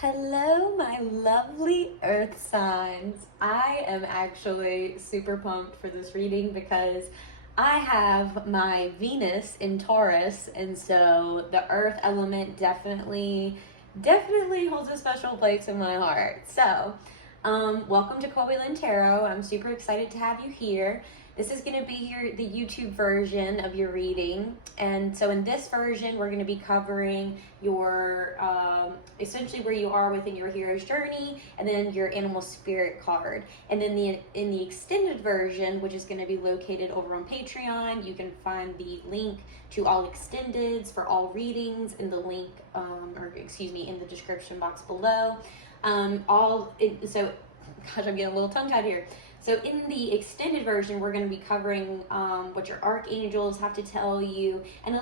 Hello, my lovely earth signs. I am actually super pumped for this reading because I have my Venus in Taurus, and so the earth element definitely holds a special place in my heart. So, welcome to ColbeeLynnTarot. I'm super excited to have you here. This is going to be the YouTube version of your reading. And so in this version, we're going to be covering your, essentially where you are within your hero's journey, and then your animal spirit card. And then in the extended version, which is going to be located over on Patreon, you can find the link to all extendeds for all readings in the link, in the description box below. Gosh, I'm getting a little tongue-tied here. So in the extended version, we're going to be covering what your archangels have to tell you, and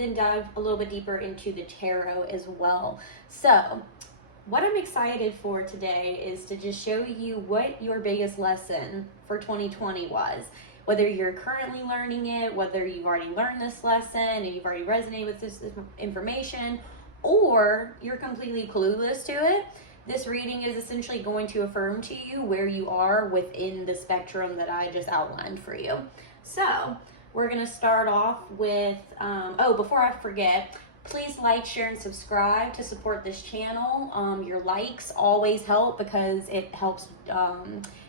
then dive a little bit deeper into the tarot as well. So what I'm excited for today is to just show you what your biggest lesson for 2020 was. Whether you're currently learning it, whether you've already learned this lesson and you've already resonated with this information, or you're completely clueless to it. This reading is essentially going to affirm to you where you are within the spectrum that I just outlined for you. So we're going to start off with, before I forget, please like, share, and subscribe to support this channel. Your likes always help because it helps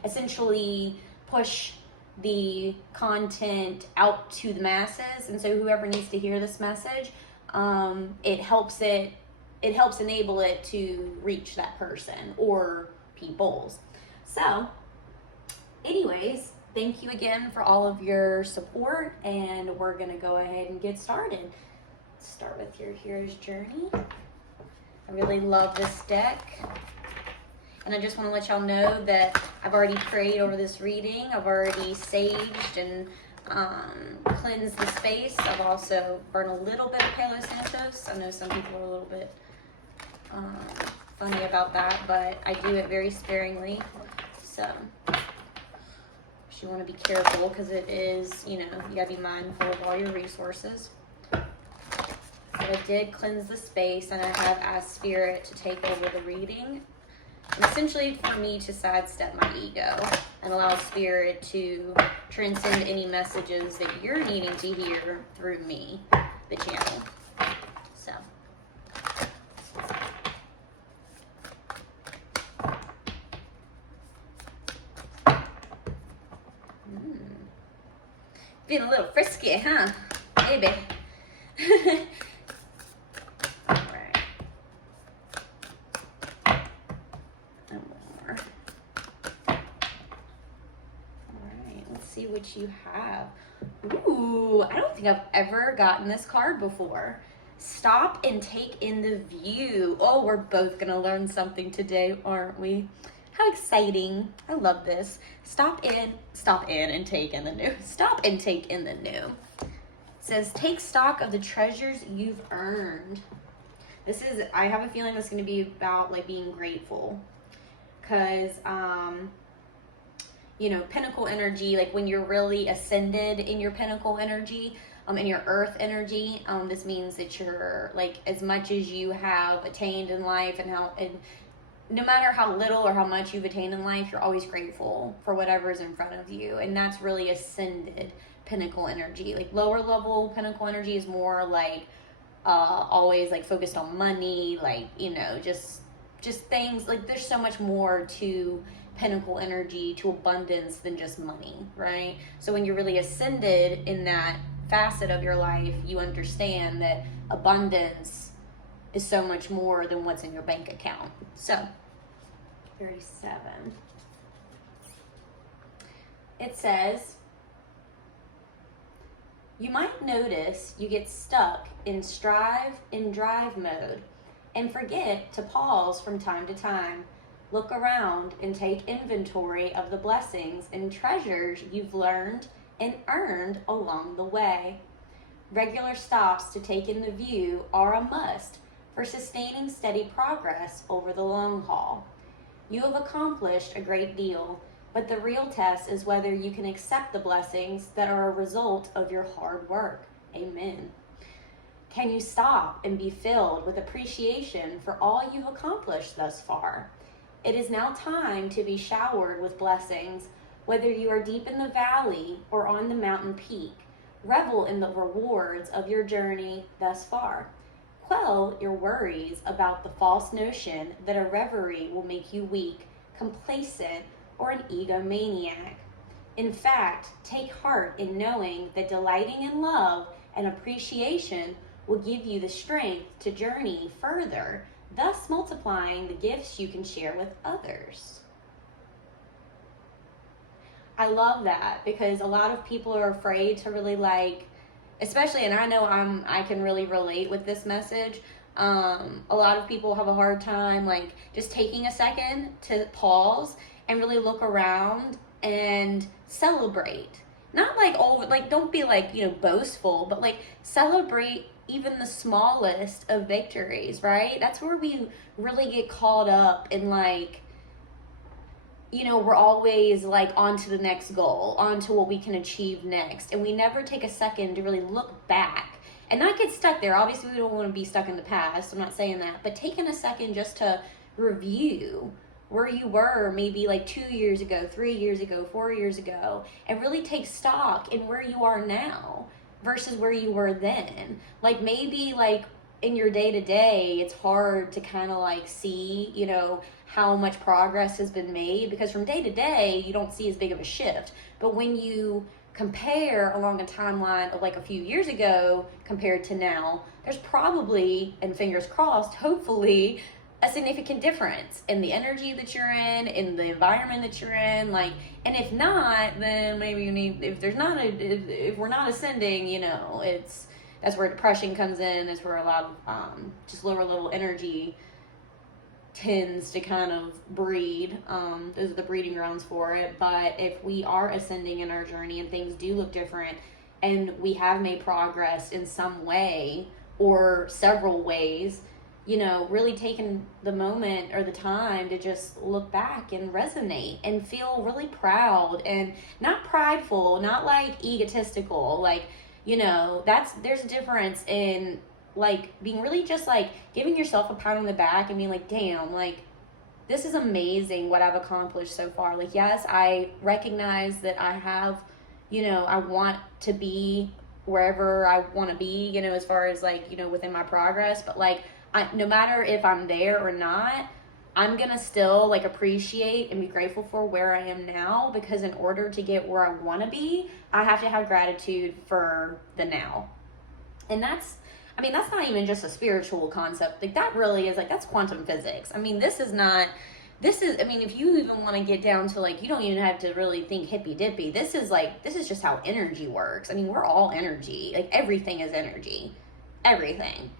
essentially push the content out to the masses. And so whoever needs to hear this message, it helps enable it to reach that person or peoples. So anyways, thank you again for all of your support, and we're gonna go ahead and get started. Let's start with your hero's journey. I really love this deck, and I just want to let y'all know that I've already prayed over this reading. I've already saged and cleansed the space. I've also burned a little bit of Palo Santos. I know some people are a little bit funny about that, but I do it very sparingly. So you want to be careful because it is, you gotta be mindful of all your resources. But I did cleanse the space, and I have asked Spirit to take over the reading, and essentially for me to sidestep my ego and allow Spirit to transcend any messages that you're needing to hear through me, the channel. So being a little frisky, huh? Maybe. Alright. And one more. Alright, let's see what you have. Ooh, I don't think I've ever gotten this card before. Stop and take in the view. Oh, we're both gonna learn something today, aren't we? How exciting. I love this. Stop in and take in the new. Stop and take in the new. It says, take stock of the treasures you've earned. I have a feeling this is going to be about like being grateful. Because, pinnacle energy, like when you're really ascended in your pinnacle energy, in your earth energy, this means that you're like, as much as you have attained in life and no matter how little or how much you've attained in life, you're always grateful for whatever's in front of you. And that's really ascended pinnacle energy. Like lower level pinnacle energy is more like always like focused on money, like, just things. Like there's so much more to pinnacle energy, to abundance than just money, right? So when you're really ascended in that facet of your life, you understand that abundance is so much more than what's in your bank account. So 37. It says, you might notice you get stuck in drive mode and forget to pause from time to time. Look around and take inventory of the blessings and treasures you've learned and earned along the way. Regular stops to take in the view are a must for sustaining steady progress over the long haul. You have accomplished a great deal, but the real test is whether you can accept the blessings that are a result of your hard work. Amen. Can you stop and be filled with appreciation for all you've accomplished thus far? It is now time to be showered with blessings, whether you are deep in the valley or on the mountain peak. Revel in the rewards of your journey thus far. Quell your worries about the false notion that a reverie will make you weak, complacent, or an egomaniac. In fact, take heart in knowing that delighting in love and appreciation will give you the strength to journey further, thus multiplying the gifts you can share with others. I love that, because a lot of people are afraid to really especially, and I know I can really relate with this message. A lot of people have a hard time just taking a second to pause and really look around and celebrate. Not don't be boastful, but celebrate even the smallest of victories, right? That's where we really get caught up in we're always on to the next goal, on to what we can achieve next. And we never take a second to really look back and not get stuck there. Obviously, we don't want to be stuck in the past. I'm not saying that. But taking a second just to review where you were maybe 2 years ago, 3 years ago, 4 years ago, and really take stock in where you are now versus where you were then. Maybe in your day-to-day, it's hard to kind of see, how much progress has been made, because from day to day, you don't see as big of a shift. But when you compare along a timeline of a few years ago compared to now, there's probably, and fingers crossed, hopefully, a significant difference in the energy that you're in the environment that you're in. And if not, then maybe you need, if we're not ascending, that's where depression comes in. That's where a lot of just lower level energy tends to kind of breed. Those are the breeding grounds for it. But if we are ascending in our journey and things do look different, and we have made progress in some way or several ways, really taking the moment or the time to just look back and resonate and feel really proud, and not prideful, not egotistical. There's a difference in being really just giving yourself a pat on the back and being damn, this is amazing what I've accomplished so far. Yes, I recognize that I have, I want to be wherever I want to be, as far as within my progress. But no matter if I'm there or not, I'm gonna still appreciate and be grateful for where I am now, because in order to get where I want to be, I have to have gratitude for the now. And that's not even just a spiritual concept. That really is that's quantum physics. If you even want to get down to you don't even have to really think hippy dippy. This is just how energy works. We're all energy. Everything is energy. Everything.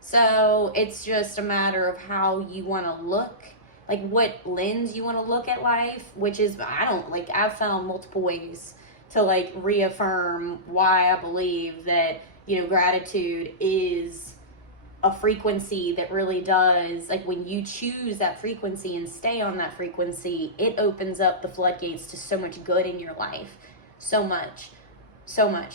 So it's just a matter of how you want to look, what lens you want to look at life, which is, I've found multiple ways to reaffirm why I believe that, gratitude is a frequency that really does, when you choose that frequency and stay on that frequency, it opens up the floodgates to so much good in your life. So much.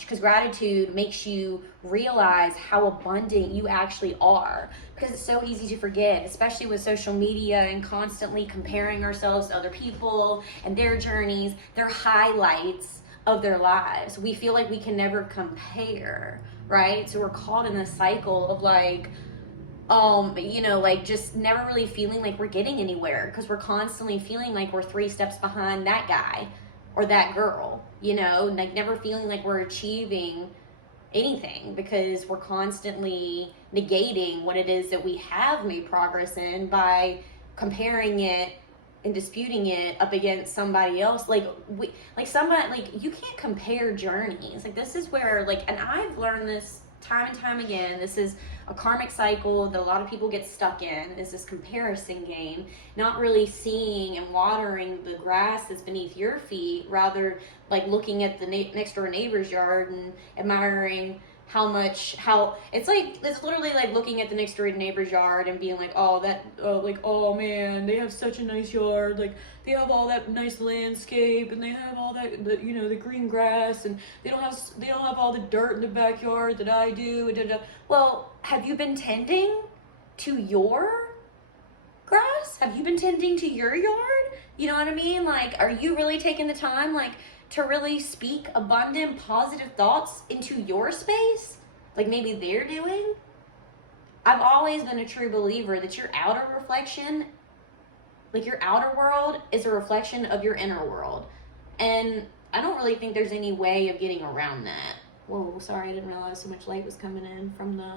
Because gratitude makes you realize how abundant you actually are. Because it's so easy to forget, especially with social media and constantly comparing ourselves to other people and their journeys, their highlights of their lives. We feel we can never compare, right? So we're caught in this cycle of just never really feeling we're getting anywhere, because we're constantly feeling we're 3 steps behind that guy or that girl, never feeling we're achieving anything, because we're constantly negating what it is that we have made progress in by comparing it and disputing it up against somebody else. You can't compare journeys. This is where and I've learned this time and time again. This is a karmic cycle that a lot of people get stuck in, is this comparison game, not really seeing and watering the grass that's beneath your feet, rather looking at the next door neighbor's yard and admiring how it's literally like looking at the next door neighbor's yard and being like, oh, oh man, they have such a nice yard, like they have all that nice landscape and they have all that, the green grass, and they don't have all the dirt in the backyard that I do. Well, have you been tending to your grass? Have you been tending to your yard? You know what I mean? Like, are you really taking the time, like, to really speak abundant, positive thoughts into your space? Like maybe they're doing? I've always been a true believer that your outer reflection, like your outer world, is a reflection of your inner world. And I don't really think there's any way of getting around that. Whoa, sorry, I didn't realize so much light was coming in from the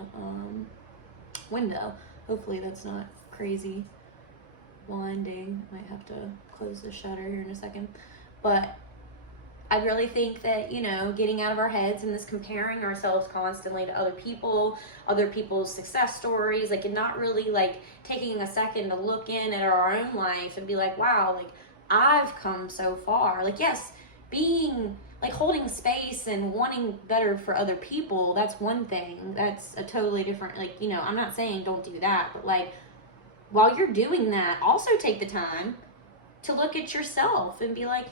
window. Hopefully that's not crazy blinding. Might have to close the shutter here in a second. But I really think that, getting out of our heads and this comparing ourselves constantly to other people's success stories, like, and not really like taking a second to look in at our own life and be like, wow, like I've come so far. Like, yes, being like holding space and wanting better for other people, that's one thing. That's a totally different, like, I'm not saying don't do that, but like while you're doing that, also take the time to look at yourself and be like,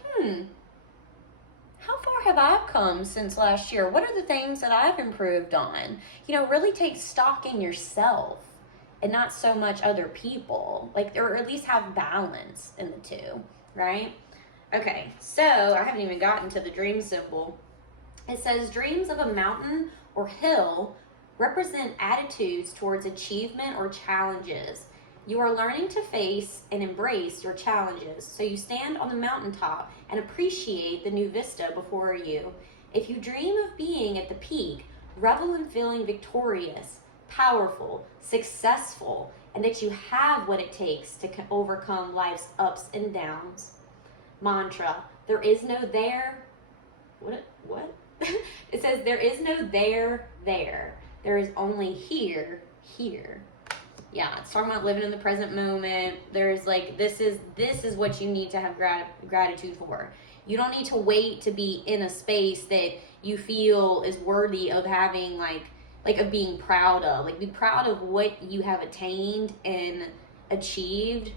how far have I come since last year? What are the things that I've improved on? Really take stock in yourself and not so much other people. Like, or at least have balance in the two, right? Okay, so I haven't even gotten to the dream symbol. It says dreams of a mountain or hill represent attitudes towards achievement or challenges. You are learning to face and embrace your challenges, so you stand on the mountaintop and appreciate the new vista before you. If you dream of being at the peak, revel in feeling victorious, powerful, successful, and that you have what it takes to overcome life's ups and downs. Mantra: there is no there. What? It says there is no there. There is only here. Yeah, it's talking about living in the present moment. There's like, this is what you need to have gratitude for. You don't need to wait to be in a space that you feel is worthy of having like of being proud of. Like, be proud of what you have attained and achieved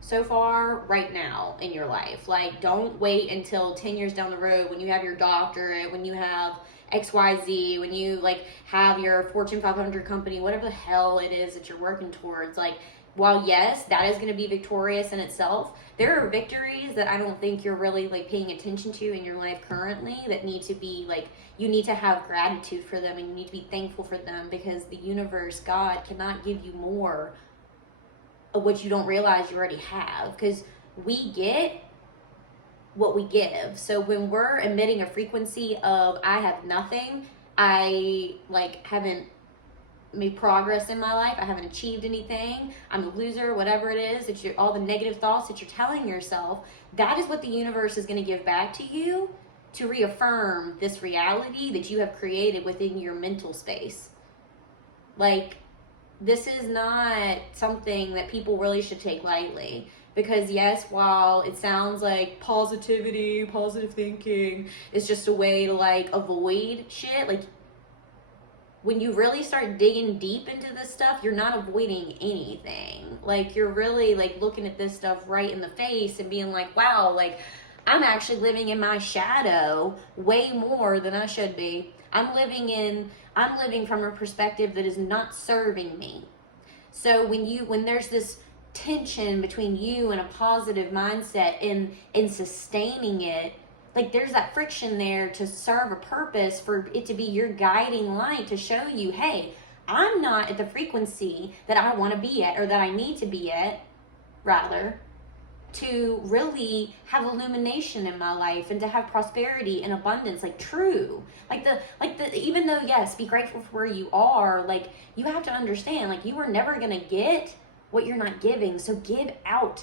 so far right now in your life. Like, don't wait until 10 years down the road when you have your doctorate, when you have XYZ, when you like have your Fortune 500 company, whatever the hell it is that you're working towards. Like, while yes, that is going to be victorious in itself, there are victories that I don't think you're really like paying attention to in your life currently that need to be like, you need to have gratitude for them and you need to be thankful for them, because the universe, God, cannot give you more of what you don't realize you already have, because we get what we give. So when we're emitting a frequency of I have nothing, I like haven't made progress in my life, I haven't achieved anything, I'm a loser, whatever it is that you're, all the negative thoughts that you're telling yourself, that is what the universe is going to give back to you to reaffirm this reality that you have created within your mental space. Like, this is not something that people really should take lightly. Because yes, while it sounds like positivity, positive thinking is just a way to like avoid shit, like when you really start digging deep into this stuff, you're not avoiding anything. Like, you're really like looking at this stuff right in the face and being like, wow, like I'm actually living in my shadow way more than I should be. I'm living from a perspective that is not serving me. So when there's this tension between you and a positive mindset in sustaining it, like there's that friction there to serve a purpose, for it to be your guiding light to show you, hey, I'm not at the frequency that I want to be at, or that I need to be at, rather, to really have illumination in my life and to have prosperity and abundance, like true, like the even though yes, be grateful for where you are, like you have to understand, like you are never gonna get what you're not giving. So give out,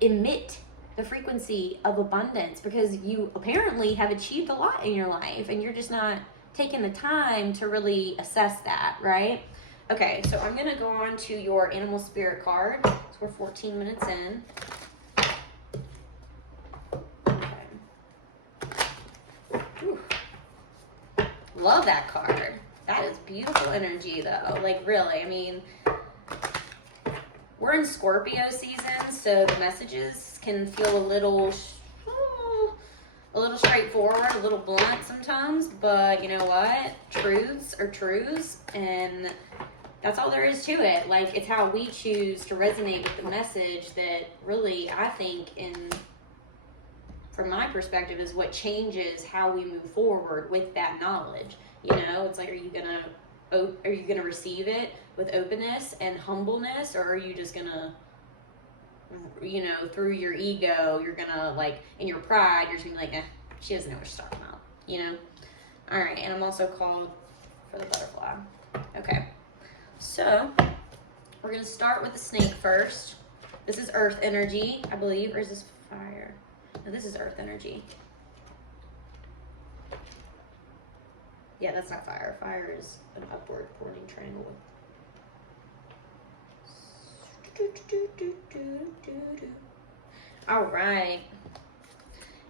emit the frequency of abundance, because you apparently have achieved a lot in your life and you're just not taking the time to really assess that, right? Okay, so I'm gonna go on to your animal spirit card. So we're 14 minutes in. Okay. Whew. Love that card. that is beautiful energy, though. Like, really, I mean, we're in Scorpio season, so the messages can feel a little straightforward, a little blunt sometimes, but you know what? Truths are truths, and that's all there is to it. Like, it's how we choose to resonate with the message that really, I think, from my perspective, is what changes how we move forward with that knowledge. You know, it's like, are you gonna receive it with openness and humbleness, or are you just gonna, you know, through your ego, you're gonna, like, in your pride, you're just gonna be like, she doesn't know what she's talking about, you know? All right, and I'm also called for the butterfly. Okay, so we're gonna start with the snake first. This is earth energy, I believe, or is this fire? No, this is earth energy. Yeah, that's not fire. Fire is an upward pointing triangle. All right.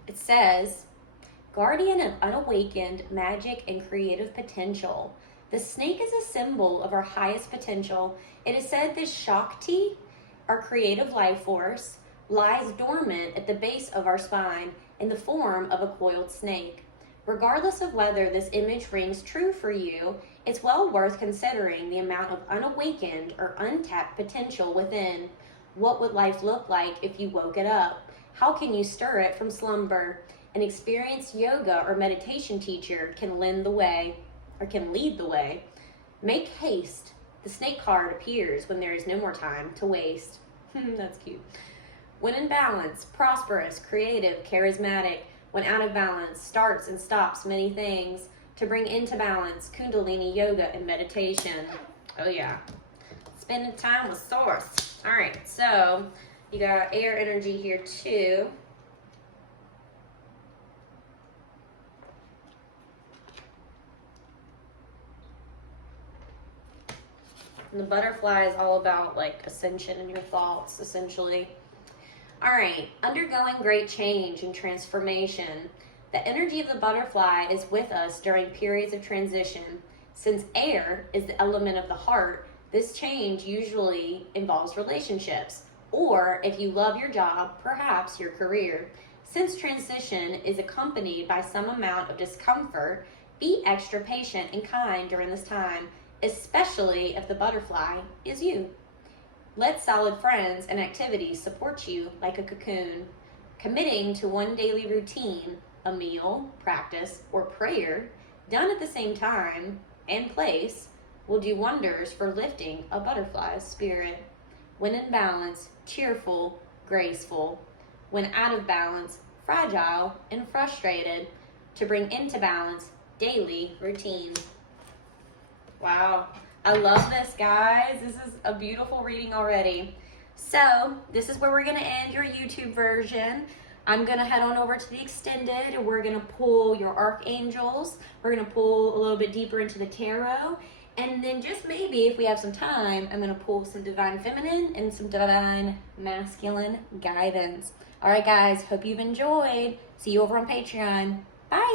It says, guardian of unawakened magic and creative potential. The snake is a symbol of our highest potential. It is said this Shakti, our creative life force, lies dormant at the base of our spine in the form of a coiled snake. Regardless of whether this image rings true for you, it's well worth considering the amount of unawakened or untapped potential within. What would life look like if you woke it up? How can you stir it from slumber? An experienced yoga or meditation teacher can lead the way. Make haste. The snake card appears when there is no more time to waste. That's cute. When in balance, prosperous, creative, charismatic. When out of balance, starts and stops many things. To bring into balance, Kundalini yoga and meditation. Oh yeah. Spending time with source. All right, so you got air energy here too. And the butterfly is all about, like, ascension in your thoughts, essentially. All right, undergoing great change and transformation. The energy of the butterfly is with us during periods of transition. Since air is the element of the heart, this change usually involves relationships, or if you love your job, perhaps your career. Since transition is accompanied by some amount of discomfort, be extra patient and kind during this time, especially if the butterfly is you. Let solid friends and activities support you like a cocoon. Committing to one daily routine, a meal, practice, or prayer, done at the same time and place, will do wonders for lifting a butterfly's spirit. When in balance, cheerful, graceful. When out of balance, fragile and frustrated. To bring into balance, daily routine. Wow. I love this, guys. This is a beautiful reading already. So, this is where we're going to end your YouTube version. I'm going to head on over to the extended, and we're going to pull your archangels. We're going to pull a little bit deeper into the tarot. And then just maybe, if we have some time, I'm going to pull some divine feminine and some divine masculine guidance. All right, guys. Hope you've enjoyed. See you over on Patreon. Bye.